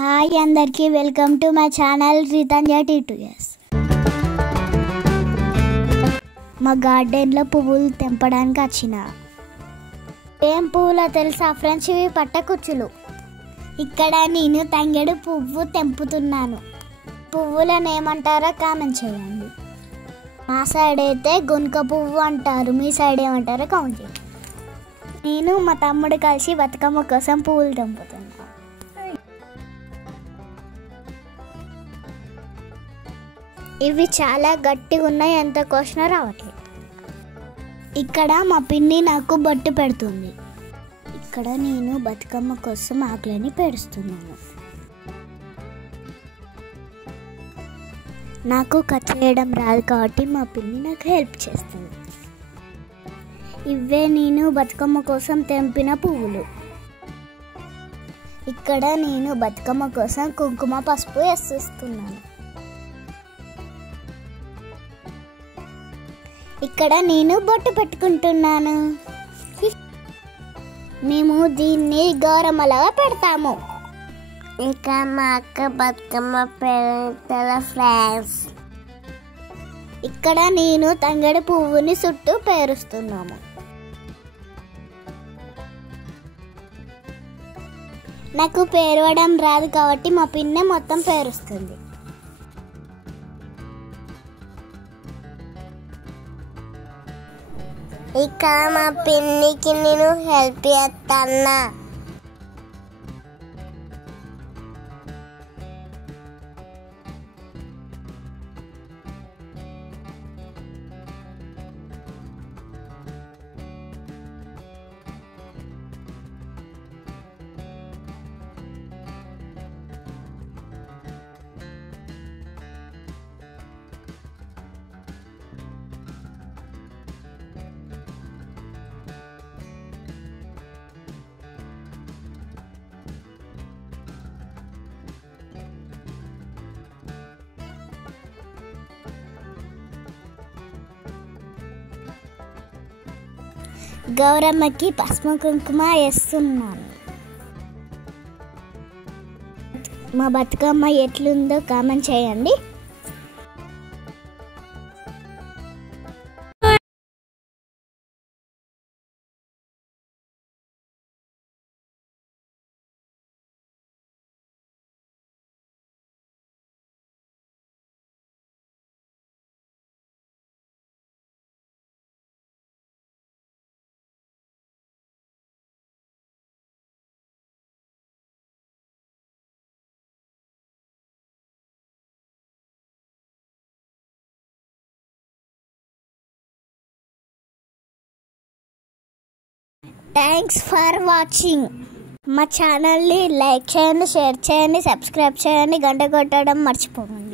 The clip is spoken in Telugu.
హాయ్ అందరికీ వెల్కమ్ టు మై ఛానల్ రితంజ T2S. మా గార్డెన్లో పువ్వులు తెంపడానికి వచ్చిన. ఏం పువ్వులో తెలుసా ఫ్రెండ్స్? ఇవి పట్టకుచ్చులు. ఇక్కడ నేను తంగేడు పువ్వు తెంపుతున్నాను. పువ్వులను ఏమంటారో కామెంట్ చేయండి. మా సైడ్ అయితే గునుక పువ్వు అంటారు, మీ సైడ్ ఏమంటారో కామెంట్ చేయండి. నేను మా తమ్ముడు కలిసి బతుకమ్మ కోసం పువ్వులు తెంపుతున్నాను. ఇవి చాలా గట్టిగా ఉన్నాయి, ఎంత కోసినా రావట్లేదు. ఇక్కడ మా పిన్ని నాకు బొట్టు పెడుతుంది. ఇక్కడ నేను బతుకమ్మ కోసం ఆకులని పేరుస్తున్నాను. నాకు కట్ చేయడం రాదు కాబట్టి మా పిన్ని నాకు హెల్ప్ చేస్తుంది. ఇవే నేను బతుకమ్మ కోసం తెంపిన పువ్వులు. ఇక్కడ నేను బతుకమ్మ కోసం కుంకుమ పసుపు వేస్తున్నాను. ఇక్కడ నేను బొట్టు పెట్టుకుంటున్నాను. మేము దీన్ని గౌరమ్మలాగా పెడతాము. ఇంకా మా అక్క బతుకమ్మ పెడతాల ఫ్రెండ్స్. ఇక్కడ నేను తంగేడు పువ్వుని చుట్టూ పేరుస్తున్నాము. నాకు పేరవడం రాదు కాబట్టి మా పిన్నే మొత్తం పేరుస్తుంది. ఇక మా పిన్నికి నేను హెల్ప్ చేస్తానా. గౌరమ్మకి పసుపు కుంకుమ వేస్తున్నాను. మా బతుకమ్మ ఎట్లుందో కామెంట్ చేయండి. Thanks for watching. మా ఛానల్ని లైక్ చేయండి, షేర్ చేయండి, సబ్స్క్రైబ్ చేయండి, గంట కొట్టడం మర్చిపోకండి.